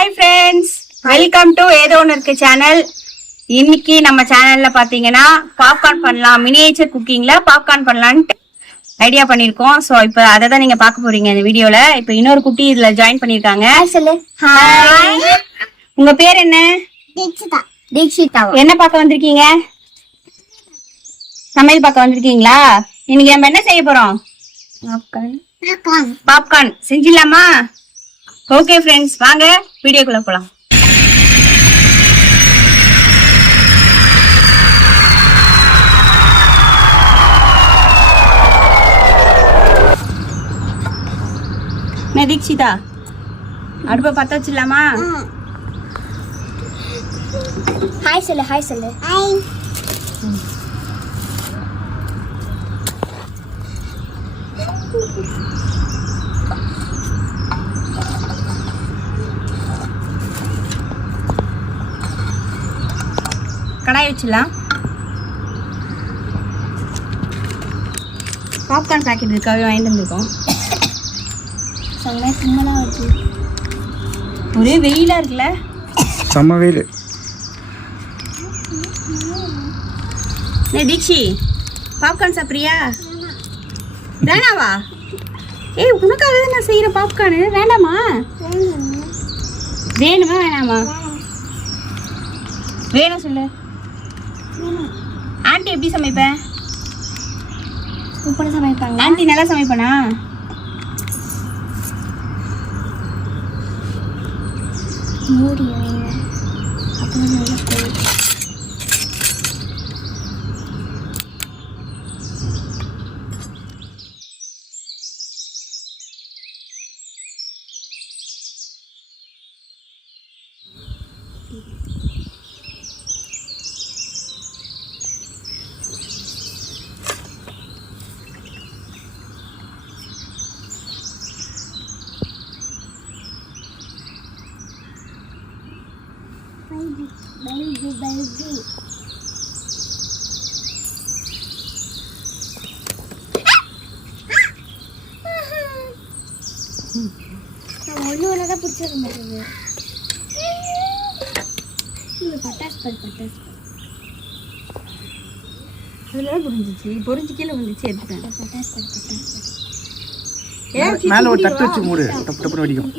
Hi friends, welcome to ஏதோ ஒன்று இருக்கு சேனல். இன்னைக்கு நம்ம சேனல்ல பாத்தீங்கன்னா பாப்கார்ன் பண்ணலாம், மினியேச்சர் குக்கிங்ல பாப்கார்ன் பண்ணலாம்னு ஐடியா பண்ணிருக்கோம். சோ இப்போ அதை தான் நீங்க பார்க்க போறீங்க இந்த வீடியோல. இப்போ இன்னொரு குட்டி இதுல ஜாயின் பண்ணிருக்காங்க. உங்க பேர் என்ன? தீக்ஷிதா. என்ன பார்க்க வந்திருக்கீங்க? சமையல் பார்க்க வந்திருக்கீங்களா? இன்னைக்கு நம்ம என்ன செய்ய போறோம்? பாப்கார்ன் செஞ்சிடலாமா? ஓகே ஃப்ரெண்ட்ஸ், வாங்க வீடியோக்குள்ள போலாம். தீக்ஷிதா, அடுப்பை பத்த வச்சிடலாமா? ஹாய் சொல்லு, ஹாய் சொல்லு. ஹாய். கடாய் வச்சிடலாம். பாப்கார்ன் பாக்கெட் இருக்காவே வாங்கிட்டு வந்துருக்கோம். ஒரே வெயிலா இருக்குல்ல? செம்ம வெயில். தீக்ஷி, பாப்கார்ன் சாப்பிட்றியா? வேணாவா? ஏய், உனக்காக தான் நான் செய்யற பாப்கார்னு. வேண்டாமா? வேணுமா வேணாமா? வேணும் சொல்லு. ஆண்டி எப்படி சமைப்பேன்? சூப்பராக சமைப்பாங்க. ஆண்டி நல்லா சமைப்பேனா? மூடி வைங்க, அப்புறம் நல்லா போய். Baby. ஒன்றுதான் பிடிச்சிருந்தது. பட்டாசு பட்டாசு அதெல்லாம் புரிஞ்சிச்சு. பொரிஞ்சு கீழே வந்துச்சு. எடுத்துட்டேன். பட்டாசு மேல ஒரு தட்டு வச்சு மூடு, டப்பு டப்புன்னு வெடிக்கும்.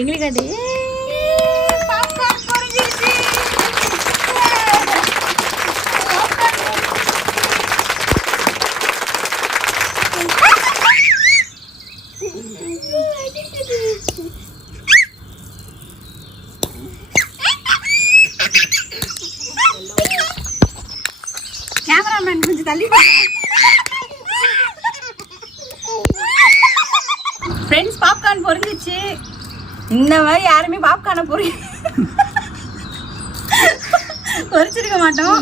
எங்களுக்கு அது கேமராமேன் கொஞ்சம் தள்ளி. ஃப்ரெண்ட்ஸ், பாப்கார்ன் பொரிஞ்சிச்சு. இந்த மாதிரி யாருமே பாப்கார்னை பொரிச்சிருக்க மாட்டோம்.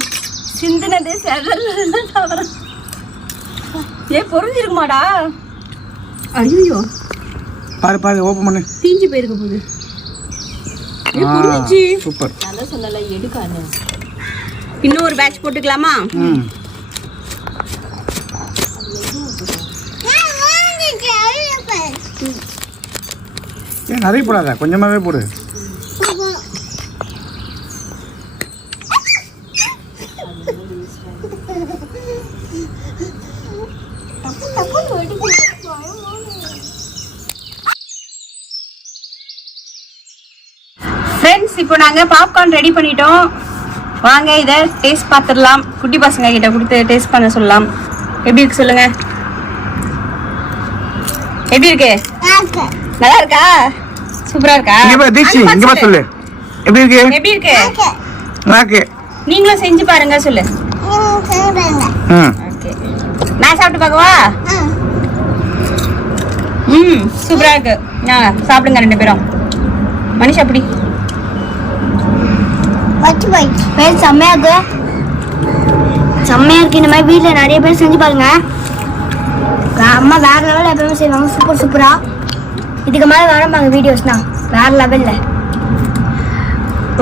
சிந்தினது செதறல தவிர. பொரிஞ்சிருக்க மாடா. ஐயோ, பாரு பாரு, ஓபன் பண்ணு. தீஞ்சு போயிருக்க போகுது. பொரிஞ்சிச்சு. சூப்பர். நல்லா சொன்னல, எடுக்கானு. இன்னும் ஒரு பேட்ச் போட்டுக்கலாமா? ஏன் நிறைய போடாத, கொஞ்சமாவே போடு. ஃப்ரெண்ட்ஸ், இப்போ நாங்க பாப்கார்ன் ரெடி பண்ணிட்டோம். வாங்க இதை டேஸ்ட் பார்த்துடலாம். குட்டி பசங்க கிட்ட கொடுத்து டேஸ்ட் பண்ண சொல்லலாம். எப்படி இருக்கு சொல்லுங்க. எப்படி இருக்கு? நல்லா இருக்கா? சூப்பரா இருக்கா? தீக்ஷி, இங்க வா சொல்லு. எப்படி இருக்கு? எப்படி இருக்கு? நல்லா இருக்கு. நீங்களும் செஞ்சு பாருங்க சொல்லு. ஓகே, நான் சாப்பிட்டு பார்க்கவா? சூப்பரா இருக்கு. சாப்பிடுங்க ரெண்டு பேரும். மனிஷா அப்படி செம்மையா இருக்கு, செம்மையா இருக்கு. இந்த மாதிரி வீட்டில் நிறைய பேர் செஞ்சு பாருங்க. அம்மா வேற லெவலில் எப்பவுமே செய்வாங்க. சூப்பரா இதுக்கு மேலே வரம்பாங்க வீடியோஸ்னா வேற லெவலில்.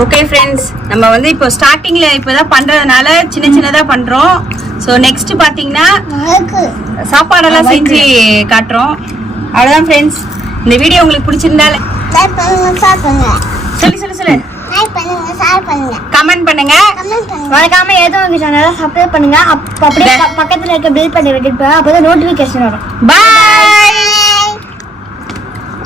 ஓகே ஃப்ரெண்ட்ஸ், நம்ம வந்து இப்போ ஸ்டார்டிங்ல இப்பதான் பண்றதுனால சின்ன சின்னதா பண்றோம். ஸோ நெக்ஸ்ட் பாத்தீங்கன்னா சாப்பாடெல்லாம் செஞ்சு காட்டுறோம். அவ்வளவுதான் ஃப்ரெண்ட்ஸ். இந்த வீடியோ உங்களுக்கு பிடிச்சிருந்தா சொல்லு கமெண்ட் பண்ணுங்க. மறக்காம ஏதோ உங்க சேனலை சப்ஸ்கிரைப் பண்ணுங்க. அப்படியே பக்கத்துல இருக்க பெல் பட்டன் வைக்க அப்பதான் நோட்டிபிகேஷன் வரும். பாய்.